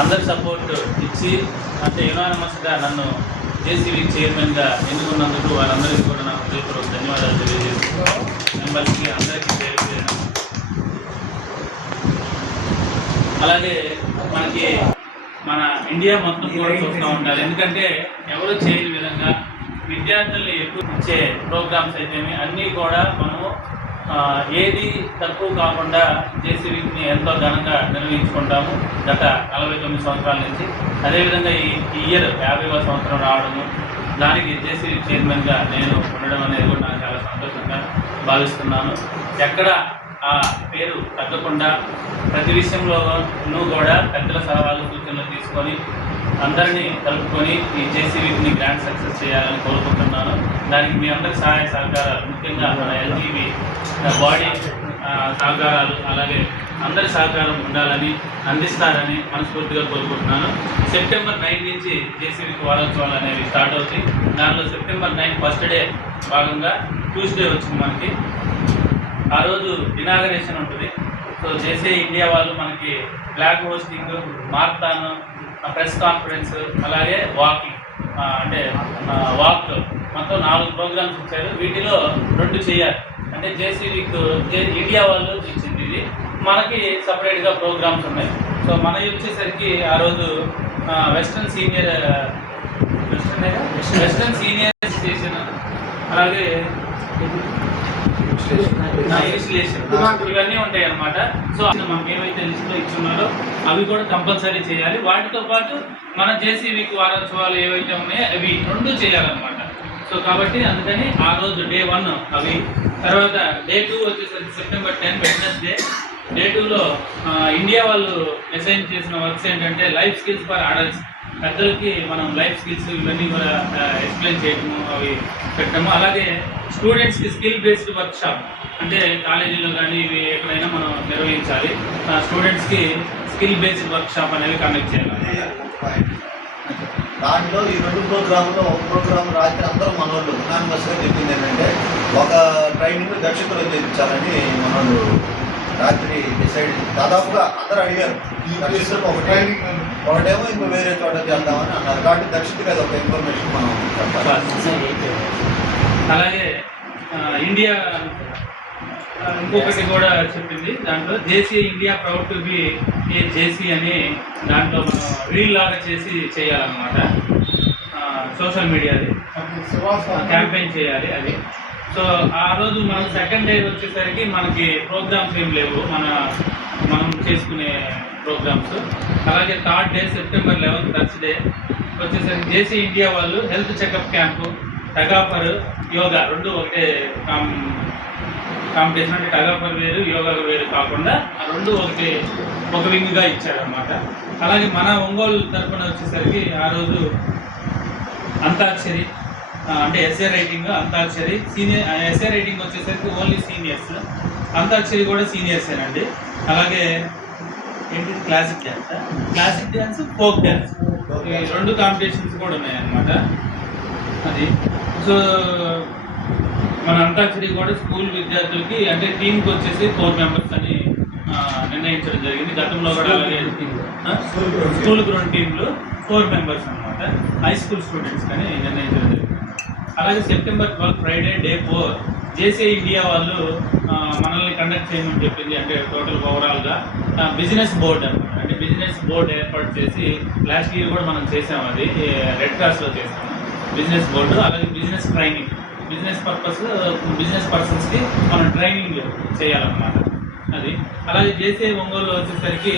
అందరి సపోర్ట్ ఇచ్చి అంటే యునానిమస్గా నన్ను జేసీవీ చైర్మన్గా ఎన్నుకున్నందుకు వారందరికీ కూడా నాకు హృదయపూర్వక ధన్యవాదాలు తెలియజేస్తున్నాను. మెంబర్స్కి అందరికీ పేరు పేరున. అలాగే మనకి మన ఇండియా మొత్తం కూడా చూస్తూ ఉండాలి. ఎందుకంటే ఎవరు చేయని విధంగా విద్యార్థుల్ని ఎక్కువ ఇచ్చే ప్రోగ్రామ్స్ అయితేనే అన్నీ కూడా మనము ఏది తక్కువ కాకుండా జేసీవీని ఎంతో ఘనంగా నిర్వహించుకుంటాము గత 49 సంవత్సరాల నుంచి. అదేవిధంగా ఈ ఇయర్ 50వ సంవత్సరం రావడము, దానికి జేసీవీ చైర్మన్గా నేను ఉండడం అనేది కూడా నాకు చాలా సంతోషంగా భావిస్తున్నాను. ఎక్కడ ఆ పేరు తగ్గకుండా ప్రతి విషయంలోనూ కూడా పెద్దల సలహాలు సూచనలు తీసుకొని అందరినీ కలుపుకొని ఈ జేసీవీని గ్రాండ్ సక్సెస్ చేయాలని కోరుకుంటున్నాను. దానికి మీ అందరి సహాయ సహకారాలు, ముఖ్యంగా మన ఎల్జీబీ బాడీ సహకారాలు, అలాగే అందరి సహకారం ఉండాలని అందిస్తారని మనస్ఫూర్తిగా కోరుకుంటున్నాను. సెప్టెంబర్ 9 నుంచి జేసీవీకి వారోత్సవాలు అనేవి స్టార్ట్ అవుతాయి. దానిలో సెప్టెంబర్ 9 ఫస్ట్ డే భాగంగా ట్యూస్డే వచ్చింది మనకి. ఆ రోజు ఇనాగరేషన్ ఉంటుంది. సో జేసీ ఇండియా వాళ్ళు మనకి flag hosting, marathon, press conference, అలాగే వాకింగ్ అంటే వాక్, మొత్తం 4 ప్రోగ్రామ్స్ ఇచ్చారు. వీటిలో 2 చేయాలి. అంటే జేసీవీకి ఇండియా వాళ్ళు ఇచ్చింది ఇది, మనకి సపరేట్గా ప్రోగ్రామ్స్ ఉన్నాయి. సో మనవి వచ్చేసరికి ఆ రోజు వెస్ట్రన్ సీనియర్ స్టేషన్, అలాగే ఇవన్నీ ఉంటాయి అన్నమాట. సో మనకి ఏవైతే లిస్టులో ఇచ్చున్నారో అవి కూడా కంపల్సరీ చేయాలి. వాటితో పాటు మన జేసీవీకి వారోత్సవాలు ఏవైతే ఉన్నాయో అవి 2 చేయాలన్నమాట. సో కాబట్టి అందుకని ఆ రోజు డే 1 అవి, తర్వాత డే 2 వచ్చేసరికి సెప్టెంబర్ 10 వెడ్నెస్డే. డే 2లో ఇండియా వాళ్ళు అసైన్ చేసిన వర్క్స్ ఏంటంటే లైఫ్ స్కిల్స్ ఫర్ అడల్ట్స్. పెద్దలకి మనం లైఫ్ స్కిల్స్ ఇవన్నీ కూడా ఎక్స్ప్లెయిన్ చేయడము అవి పెట్టడము. అలాగే స్టూడెంట్స్కి స్కిల్ బేస్డ్ వర్క్షాప్, అంటే కాలేజీలో కానీ ఇవి ఎక్కడైనా మనం నిర్వహించాలి. స్టూడెంట్స్కి స్కిల్ బేస్డ్ వర్క్షాప్ అనేవి కండక్ట్ చేయాలి. దాంట్లో ఈ 2 ప్రోగ్రాంలో ఒక ప్రోగ్రాం రాత్రి అందరూ మనోళ్ళు యునానిమస్గా చెప్పింది ఏంటంటే ఒక ట్రైనింగ్ దక్షిణలో చేయించాలని మనోళ్ళు రాత్రి డిసైడ్. దాదాపుగా అందరూ అడిగారు ఒకటేమో ఇంకో వేరే చోట చేద్దామని అన్నారు. కాబట్టి దక్షిణకి అది ఒక ఇన్ఫర్మేషన్ మనం చెప్పాలి. అలాగే ఇండియా ఇంకొకటి కూడా చెప్పింది. దాంట్లో JC India proud to be a JC అని దాంట్లో మనం రీల్ లాగా చేసి చేయాలన్నమాట. సోషల్ మీడియాది క్యాంపెయిన్ చేయాలి అది. సో ఆ రోజు మనం సెకండ్ డే వచ్చేసరికి మనకి ప్రోగ్రామ్స్ ఏం లేవు, మనం చేసుకునే ప్రోగ్రామ్స్. అలాగే థర్డ్ డే సెప్టెంబర్ 11 థర్స్డే వచ్చేసరికి జేసీ ఇండియా వాళ్ళు హెల్త్ చెకప్ క్యాంపు, టగాఫర్, యోగా 2 ఒకటే కాంపిటీషన్. అంటే టగాఫర్ వేరు, యోగా వేరు కాకుండా ఆ 2 ఒక వింగ్గా ఇచ్చారన్నమాట. అలాగే మన ఒంగోలు తరఫున వచ్చేసరికి ఆ రోజు అంతాక్షరి, అంటే SA writing, antakshari senior. SA writing వచ్చేసరికి ఓన్లీ సీనియర్స్, అంతాక్షరి కూడా సీనియర్సేనండి. అలాగే ఏంటి క్లాసిక్ డ్యాన్స్, ఫోక్ డ్యాన్స్, ఈ 2 కాంపిటీషన్స్ కూడా ఉన్నాయన్నమాట. అది సో మన అంతాక్షరి కూడా స్కూల్ విద్యార్థులకి, అంటే టీంకి వచ్చేసి 4 మెంబర్స్ అని నిర్ణయించడం జరిగింది. గతంలో కూడా అలాగే స్కూల్ గ్రౌండ్ టీంలు 4 మెంబర్స్ అనమాట, హై స్కూల్ స్టూడెంట్స్ కానీ నిర్ణయించడం జరిగింది. అలాగే సెప్టెంబర్ 12 ఫ్రైడే డే 4 జేసీ ఇండియా వాళ్ళు మనల్ని కండక్ట్ చేయమని చెప్పింది. అంటే టోటల్ ఓవరాల్గా బిజినెస్ బోర్డ్ అనమాట. అంటే బిజినెస్ బోర్డ్ ఏర్పాటు చేసి లాస్ట్ ఇయర్ కూడా మనం చేసాము, అది రెడ్ క్రాస్లో చేసాము బిజినెస్ బోర్డు. అలాగే బిజినెస్ ట్రైనింగ్, బిజినెస్ పర్సన్స్కి మనం ట్రైనింగ్ చేయాలన్నమాట అది. అలాగే జేసీ ఒంగోలు వచ్చేసరికి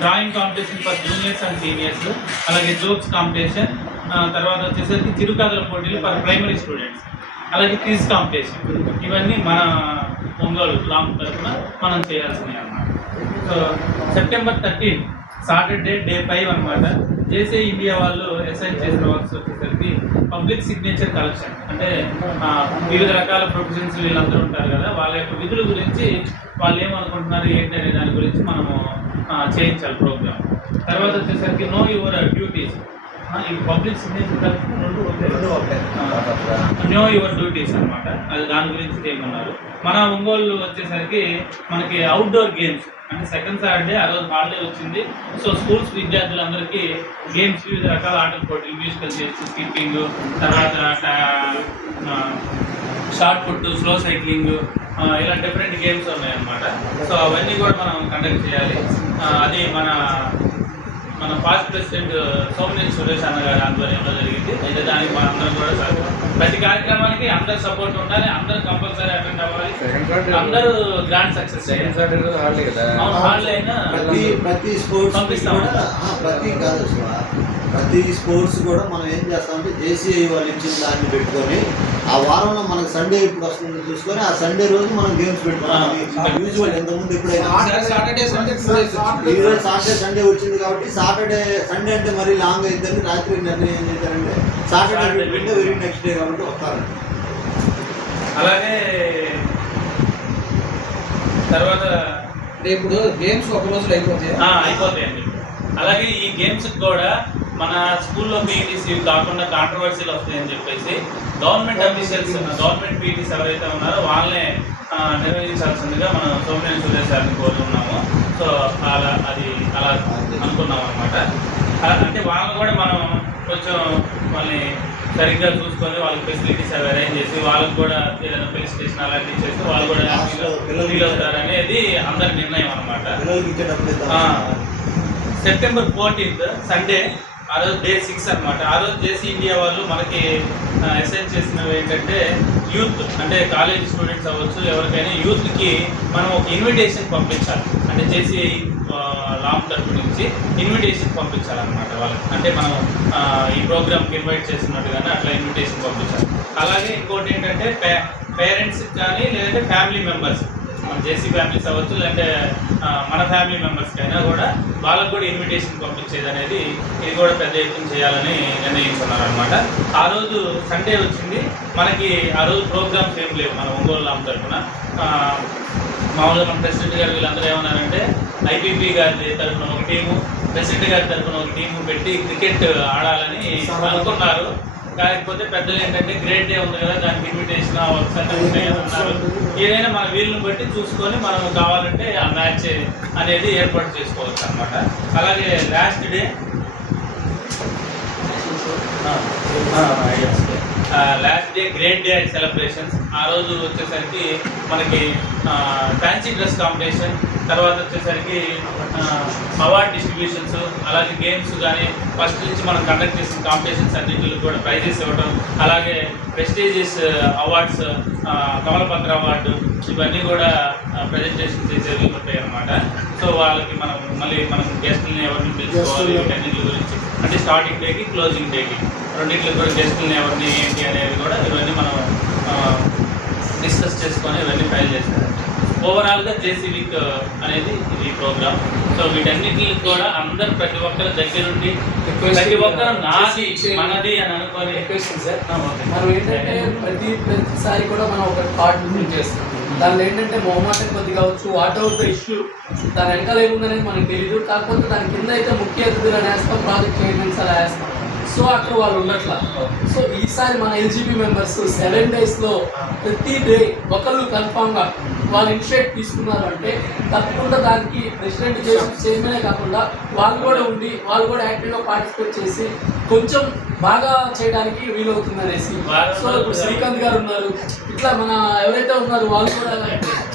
drawing competition for juniors and seniors, అలాగే జోక్స్ కాంపిటీషన్, తర్వాత వచ్చేసరికి చిరుకథల పోటీలు ఫర్ ప్రైమరీ స్టూడెంట్స్, అలాగే క్విజ్ కాంపిటీషన్. ఇవన్నీ మన ఒంగోలు లాంగ్ తరఫున మనం చేయాల్సినవి అన్నమాట. సో సెప్టెంబర్ 13 సాటర్డే డే 5 అనమాట. జేసీ ఇండియా వాళ్ళు అసైన్ చేసిన వర్క్స్ వచ్చేసరికి పబ్లిక్ సిగ్నేచర్ కలెక్షన్. అంటే వివిధ రకాల ప్రొఫెషన్స్ వీళ్ళందరూ ఉంటారు కదా, వాళ్ళ యొక్క విధుల గురించి వాళ్ళు ఏమనుకుంటున్నారు ఏంటి అనే దాని గురించి మనము చేయించాలి ప్రోగ్రామ్. తర్వాత వచ్చేసరికి నో యువర్ డ్యూటీస్, ఈ public signature collection 2 know your duties అనమాట. అది దాని గురించి చేయమన్నారు. మన ఒంగోలు వచ్చేసరికి మనకి అవుట్డోర్ గేమ్స్ అంటే సెకండ్ సాటర్డే ఆ రోజు హాలిడే వచ్చింది. సో స్కూల్స్ విద్యార్థులందరికీ గేమ్స్ వివిధ రకాల ఆటల పోటీ, మ్యూజికల్ చైర్స్, స్కిప్పింగ్, తర్వాత షార్ట్ పుట్, స్లో సైక్లింగ్, ఇలా డిఫరెంట్ గేమ్స్ ఉన్నాయన్నమాట. సో అవన్నీ కూడా మనం కండక్ట్ చేయాలి. అది మన పాస్ట్ ప్రెసిడెంట్ సోమనేని సురేష్ అన్న గారి ఆధ్వర్యంలో జరిగింది. అయితే దానికి మన అందరం కూడా ప్రతి కార్యక్రమానికి అందరు సపోర్ట్ ఉండాలి, అందరూ కంపల్సరీ అటెండ్ అవ్వాలి, అందరూ గ్రాండ్ సక్సెస్ హాలిడే అయినా ప్రతి స్పోర్ట్స్ పంపిస్తాం. ప్రతి స్పోర్ట్స్ కూడా మనం ఏం చేస్తామంటే జేసీఐ వాళ్ళు ఇచ్చిన దాన్ని పెట్టుకొని ఆ వారంలో మనకు సండే ఇప్పుడు వస్తుందో చూసుకొని ఆ సండే రోజు మనం గేమ్స్ పెట్టుకోవాలి. యూజువల్ ఎంతమంది ఎప్పుడైనా ఈరోజు సాటర్డే సండే వచ్చింది కాబట్టి సండే అంటే మరీ లాంగ్ అవుతుందని రాత్రి నిర్ణయం ఏం చేశారంటే సాటర్డే పెట్టుకుంటే వెరీ నెక్స్ట్ డే కాబట్టి వస్తారు. అలాగే తర్వాత ఇప్పుడు గేమ్స్ ఒక రోజులో అయిపోతాయండి. అలాగే ఈ గేమ్స్ కూడా మన స్కూల్లో పీఈటీసీ కాకుండా కాంట్రవర్సీలు వస్తాయని చెప్పేసి గవర్నమెంట్ అఫీషియల్స్, గవర్నమెంట్ పీఈటీస్ ఎవరైతే ఉన్నారో వాళ్ళనే నిర్వహించాల్సిందిగా మనం సోమనేని సురేష్ గారిని కోరుతున్నాము. సో అలా అనుకున్నాం అనమాట. అంటే వాళ్ళు కూడా మనం కొంచెం వాళ్ళని సరిగ్గా చూసుకొని వాళ్ళకి ఫెసిలిటీస్ అవి అరేంజ్ చేసి వాళ్ళకి కూడా ఏదైనా పోలీస్ స్టేషన్ అలాంటివి చేసి వాళ్ళు కూడా ఫీల్ అవుతారు అనేది అందరి నిర్ణయం అనమాట. సెప్టెంబర్ 14th సండే, ఆ రోజు డే 6 అనమాట. ఆ రోజు జేసీ ఇండియా వాళ్ళు మనకి అసైన్ చేసినవి ఏంటంటే యూత్ అంటే కాలేజ్ స్టూడెంట్స్ అవ్వచ్చు, ఎవరికైనా యూత్కి మనం ఒక ఇన్విటేషన్ పంపించాలి. అంటే జేసీ లాంగ్ తరపు నుంచి ఇన్విటేషన్ పంపించాలన్నమాట వాళ్ళకి. అంటే మనం ఈ ప్రోగ్రామ్కి ఇన్వైట్ చేస్తున్నట్టుగానే అట్లా ఇన్విటేషన్ పంపించాలి. అలాగే ఇంకోటి ఏంటంటే పేరెంట్స్కి కానీ లేదంటే ఫ్యామిలీ మెంబర్స్, మన జేసీ ఫ్యామిలీస్ అవ్వచ్చు లేదంటే మన ఫ్యామిలీ మెంబర్స్కి అయినా కూడా వాళ్ళకు కూడా ఇన్విటేషన్ పంపించేది అనేది ఇది కూడా పెద్ద ఎత్తున చేయాలని నిర్ణయించుకున్నారు అనమాట. ఆ రోజు సండే వచ్చింది మనకి. ఆ రోజు ప్రోగ్రామ్స్ ఏం లేవు మన ఒంగోలు లాంగ్ తరఫున. మామూలుగా మన ప్రెసిడెంట్ గారు వీళ్ళందరూ ఏమన్నారంటే ఐపీపీ గారి తరఫున ఒక టీము, ప్రెసిడెంట్ గారి తరఫున ఒక టీము పెట్టి క్రికెట్ ఆడాలని అనుకున్నారు. కాకపోతే పెద్దలు ఏంటంటే గ్రేట్ డే ఉంది కదా, దానికి ఇన్విటేషన్ వర్క్స్ అన్నీ ఉంటాయి అన్నారు. ఏదైనా మన వీళ్ళని బట్టి చూసుకొని మనం కావాలంటే ఆ మ్యాచ్ అనేది ఏర్పాటు చేసుకోవచ్చు అనమాట. అలాగే last day great day and celebrations. ఆ రోజు వచ్చేసరికి మనకి ఫ్యాన్సీ డ్రెస్ కాంపిటీషన్, తర్వాత వచ్చేసరికి అవార్డ్ డిస్ట్రిబ్యూషన్స్, అలాగే గేమ్స్ కానీ ఫస్ట్ నుంచి మనం కండక్ట్ చేసిన కాంపిటీషన్స్ అన్నింటికి కూడా ప్రైజెస్ ఇవ్వడం, అలాగే ప్రెస్టీజియస్ అవార్డ్స్, కమలపత్ర అవార్డు, ఇవన్నీ కూడా ప్రజెంటేషన్ చేసేవి ఉంటాయి అన్నమాట. సో వాళ్ళకి మనం గెస్టులని ఎవరిని పిలుచుకోవాలి వీటన్నిటి గురించి, అంటే స్టార్టింగ్ డేకి క్లోజింగ్ డేకి రెండింటికి కూడా గెస్టులని ఎవరిని ఏంటి అనేది కూడా ఇవన్నీ మనం డిస్కస్ చేసుకొని ఇవన్నీ ఫైల్ చేస్తారు. ఓవరాల్గా జేసీ వీక్ అనేది ఇది ప్రోగ్రామ్. సో వీటన్నిటికి కూడా అందరు ప్రతి ఒక్కరి దగ్గరుండి ప్రతి ఒక్కరు నాది మనది అని అనుకోని సార్. మనం ఏంటంటే ప్రతిసారి కూడా మనం ఒక కార్డ్ ప్రింట్ చేస్తాం. దానిలో ఏంటంటే మొహమాటం కొద్ది కావచ్చు, వాట్ అవుట్ ద ఇష్యూ, దాని వెనకాల ఏముందనేది మనకు తెలియదు. కాకపోతే దాని కింద అయితే ముఖ్య అతిథులు అని వేస్తాం, ప్రాజెక్ట్ చైర్మన్స్ అలా వేస్తాం. సో అక్కడ వాళ్ళు ఉండట్లా. సో ఈసారి మన ఎల్జీబీ మెంబర్స్ 7 daysలో ప్రతి డే ఒకళ్ళు కన్ఫామ్గా వాళ్ళు ఇనిషియేట్ తీసుకున్నారు అంటే తప్పకుండా దానికి ప్రెసిడెంట్ చైర్మనే కాకుండా వాళ్ళు కూడా ఉండి వాళ్ళు కూడా యాక్టివ్గా పార్టిసిపేట్ చేసి కొంచెం బాగా చేయడానికి వీలవుతుంది అనేసి. సో ఇప్పుడు శ్రీకాంత్ గారు ఉన్నారు, ఇట్లా మన ఎవరైతే ఉన్నారో వాళ్ళు కూడా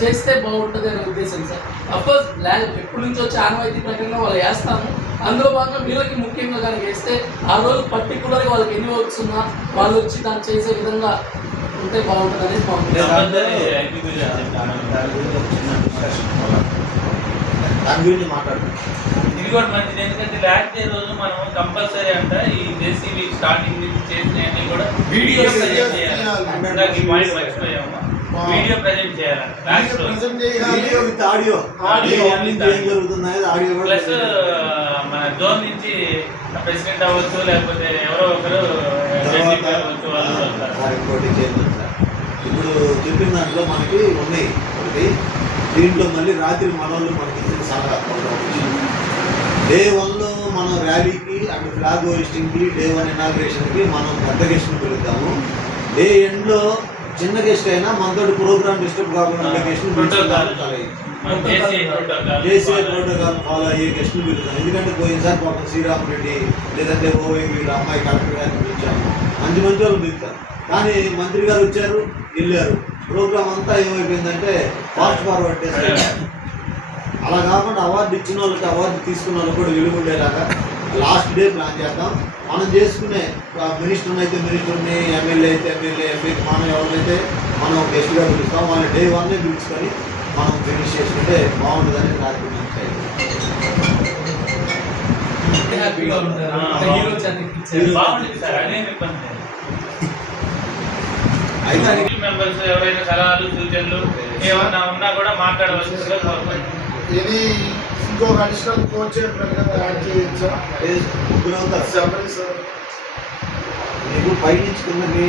చేస్తే బాగుంటుంది అనే ఉద్దేశం సార్. అఫ్కోర్స్ ఎప్పటి నుంచి వచ్చే ఆనవాయితీ ప్రకారంగా వాళ్ళు వేస్తాము. అందులో భాగంగా వీళ్ళకి ముఖ్యంగా కనుక వేస్తే ఆ రోజు పర్టికులర్గా వాళ్ళకి ఎన్ని వర్క్స్ ఉన్నా వాళ్ళు వచ్చి దాన్ని చేసే విధంగా ఉంటే బాగుంటుంది అనేది బాగుంటుంది. ఇది కూడా మంచిది, ఎందుకంటే లాస్ట్ డే రోజు మనం కంపల్సరీ అంట ఈ జేసీబీ స్టార్టింగ్ నుంచి చేసినవన్నీ కూడా వీడియో ప్రజెంట్ చేయాలి. ఈ పాయింట్ మర్చిపోయాము, వీడియో ప్రజెంట్ చేయాలి. ప్లస్ మన జోన్ నుంచి ప్రెసిడెంట్ అవ్వచ్చు లేకపోతే ఎవరో ఒకరు అవ్వచ్చు వాళ్ళు ఇప్పుడు చెప్పిన దాంట్లో మనకి ఉన్నాయి ఒకటి. దీంట్లో మళ్ళీ రాత్రి మనోళ్ళు మనకి ఇచ్చిన సలహా డే 1లో మనం ర్యాలీకి అంటే ఫ్లాగ్ హోయిస్టింగ్కి, డే 1 ఇనాగ్రేషన్కి మనం పెద్ద గెస్ట్ని పిలుద్దాము. డే ఎండ్లో చిన్న గెస్ట్ అయినా మనతో ప్రోగ్రామ్ డిస్టర్బ్ కాకుండా గెస్ట్ జేసీ ప్రోటోకాల్ ఫాలో అయ్యే గెస్ట్ని పిలుస్తాం. ఎందుకంటే పోయినసారి పాపం శ్రీరామ్ రెడ్డి లేదంటే ఓవే వీళ్ళ అమ్మాయి కలెక్టర్ గారిని పిలిచాము, మంచి వాళ్ళు పిలుస్తారు. కానీ మంత్రి గారు వచ్చారు వెళ్ళారు, ప్రోగ్రామ్ అంతా ఏమైపోయిందంటే ఫాస్ట్ ఫార్వర్డ్ చేస్తారు. అలా కాకుండా అవార్డు ఇచ్చిన వాళ్ళకి అవార్డు తీసుకున్న వాళ్ళకి కూడా విలువ ఉండేలాగా లాస్ట్ డే ప్లాన్ చేద్దాం. మనం చేసుకునే మినిస్టర్ని అయితే మినిస్టర్ని, ఎమ్మెల్యే అయితే ఎమ్మెల్యే, ఎంపీకి మనం ఎవరైతే మనం గెస్ట్గా పిలుస్తాం వాళ్ళని డే 1 పిలుచుకొని మనం ఫినిష్ చేసుకుంటే బాగుంటుందని నాకు హ్యాపీగా ఉంటారు. హీరో చంద్రకి బాగుంటుంది సార్, అదేమి ఇబ్బంది లేదు. అయితే మెంబర్స్ ఎవరైనా సలహాలు సూచనలు ఏమన్నా ఉన్నా కూడా మాట్లాడవలసిందిగా కోరుకుంటున్నాను. ఇది ఇంకొక అడిషనల్ కోచ్ యాడ్ చేయొచ్చా? ముగ్గురు అవుతారు. Separate sir. మీకు పై నుంచి కిందకి